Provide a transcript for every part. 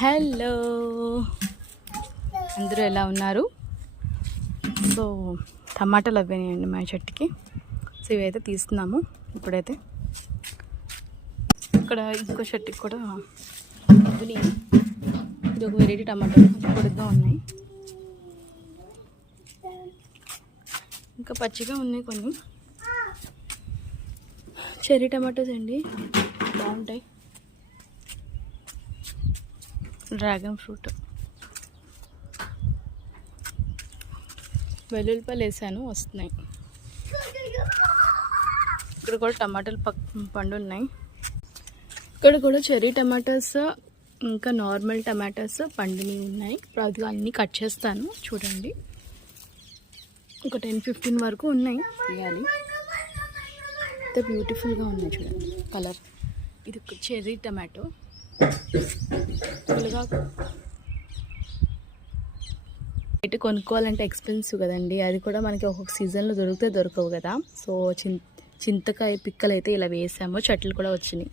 Hello, అందరూ ఎలా ఉన్నారు? సో టమాటాలు అవ్వేనాయండి మా చెట్టుకి. సో ఇవైతే తీస్తున్నాము ఇప్పుడైతే. ఇక్కడ ఇంకో చెట్టుకి కూడా అవ్వినాయి. ఇది ఒక వెరైటీ టమాటాలు, కొంచెం పొడుగ్గా ఉన్నాయి, ఇంకా పచ్చిగా ఉన్నాయి కొన్ని. చెర్రీ టమాటోస్ అండి, బాగుంటాయి. డ్రాగన్ ఫ్రూట్, వెల్లుల్లిపాయలు వేసాను, వస్తున్నాయి. ఇక్కడ కూడా టమాటాలు పండు ఉన్నాయి. ఇక్కడ కూడా చెర్రీ టమాటోస్ ఇంకా నార్మల్ టమాటోస్ పండిని ఉన్నాయి. ఇప్పుడు అది అన్నీ కట్ చేస్తాను, చూడండి. ఒక 10-15 వరకు ఉన్నాయి, తీయాలి. ఎంత బ్యూటిఫుల్గా ఉన్నాయి చూడండి కలర్. ఇది చెర్రీ టమాటో. అయితే కొనుక్కోవాలంటే ఎక్స్పెన్సివ్ కదండి, అది కూడా మనకి ఒక్కొక్క సీజన్లో దొరకవు కదా. సో చింతకాయ పిక్కలు అయితే ఇలా వేసాము, చెట్లు కూడా వచ్చినాయి.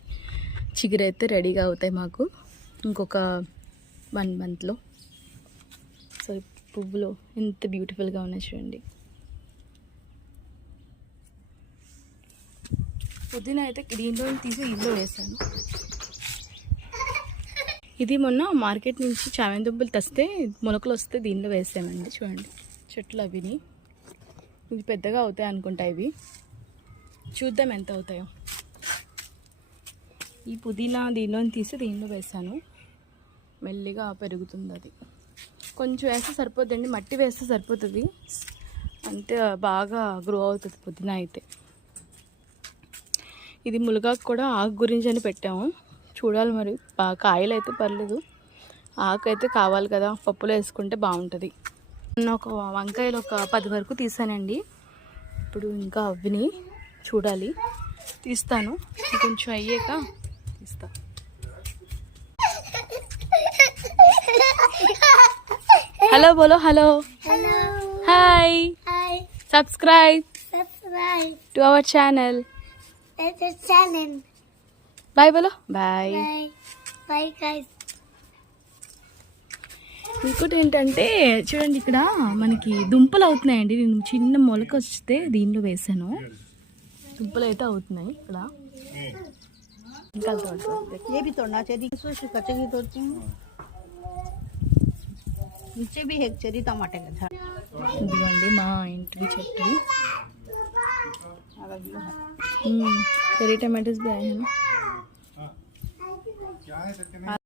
చిగురు అయితే రెడీగా అవుతాయి మాకు ఇంకొక 1 మంత్లో. సో పువ్వులు ఎంత బ్యూటిఫుల్గా ఉన్నాయి చూడండి. పుదీనా అయితే దీంట్లో తీసి ఇంట్లో వేసాను. ఇది మొన్న మార్కెట్ నుంచి చామంతి దుంపలు తెస్తే మొలకలు వస్తే దీనిలో వేసామండి. చూడండి చెట్లు అవిని. ఇది పెద్దగా అవుతాయి అనుకుంటా ఇవి, చూద్దాం ఎంత అవుతాయో. ఈ పుదీనా దీనిలో తీసి దీనిలో వేసాను, మెల్లిగా పెరుగుతుంది. అది కొంచెం వేస్తే సరిపోతుందండి, మట్టి వేస్తే సరిపోతుంది, అంతే బాగా గ్రో అవుతుంది పుదీనా అయితే. ఇది మునగాకు కూడా ఆకు గురించి అని పెట్టాము, చూడాలి మరి. కాయలు అయితే పర్లేదు, ఆకు అయితే కావాలి కదా, పప్పులో వేసుకుంటే బాగుంటుంది. ఒక వంకాయలు ఒక 10 వరకు తీసానండి. ఇప్పుడు ఇంకా అవ్విని చూడాలి, తీస్తాను. కొంచెం అయ్యాక తీస్తా. హలో బోలో, hello, hi, subscribe to our channel. Bye బోలో, బాయ్ బాయ్ గైస్. ఇంకోటి ఏంటంటే చూడండి, ఇక్కడ మనకి దుంపలు అవుతున్నాయండి. నేను చిన్న మొలక వస్తే దీనిలో వేసాను, దుంపలు అయితే అవుతున్నాయి ఇక్కడ. ఇంకా ఇదిగోండి మా ఇంటి చెట్టు. చెర్రీ टमाटोस भी आए हैं ना।